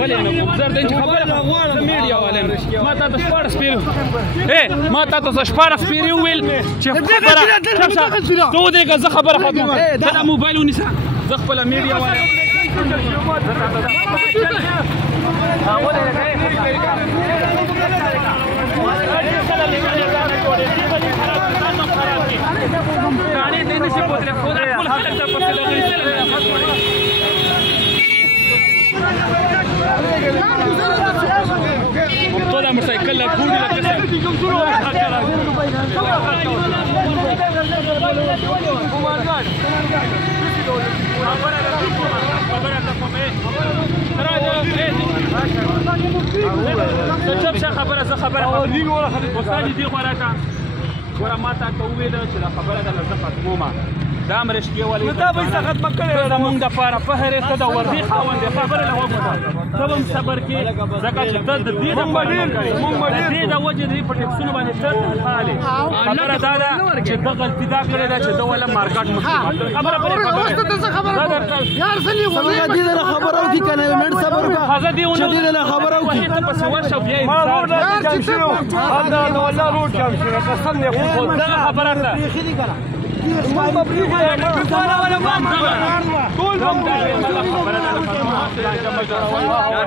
ولې نه کوم زر دې خبره میډیا والے ما تاسو شپاره سپیرو ما تاسو شپاره سپیرو ویل چې خبره ته ودرېږه زه خبره ختم دا موبایل ونیسه زه خپله میډیا والے toda motorcycle la puri la kesa خبره دی خوراکه ورا ما ته ویل چې دا خبره د لزقت موما دا مرشتي ولې دا به سخت پکړه زمونږ د پاره فهر ته د وردی خاوند خبره له وګړه تبم صبر کې زکه چې د دې د دې د وجه دې په ټکسونو باندې تر حاله خبره دا ده چې د غلطی دا کړې ده چې د ولا مارکیټ خبره پرې خبره یار سلی خو دې د خبرو کې کنه منډ صبر کا هغه دې ونه خبرو کې په سوال شو بیا یار چې دا والله روټ کم شي قسم نه خو دا خبره ده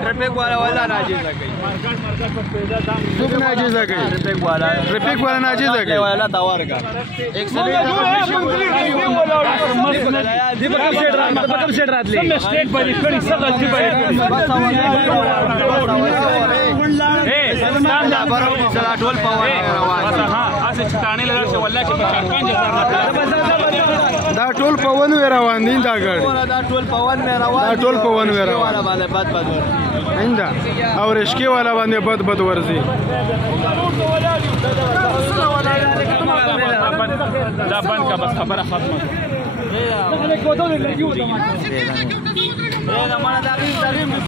ट्रैफिक वाला नाजीज़ गई नाजीज़ गई ट्रैफिक वाला नाजीज़ गई वाला तवार का एक सेट रात ले स्टेट पर कड़ी सगल की पर चला ढोल पवन हां ऐसे छिटाने लगा से वल्ला के बचाकान जैसा دا ټول پون و روان دي دا ګړ دا ټول پون مې روان دا ټول پون و روان باندې بد ایندا او رشکی والا باندې بد ورزي دا بند کا بس خبره ختمه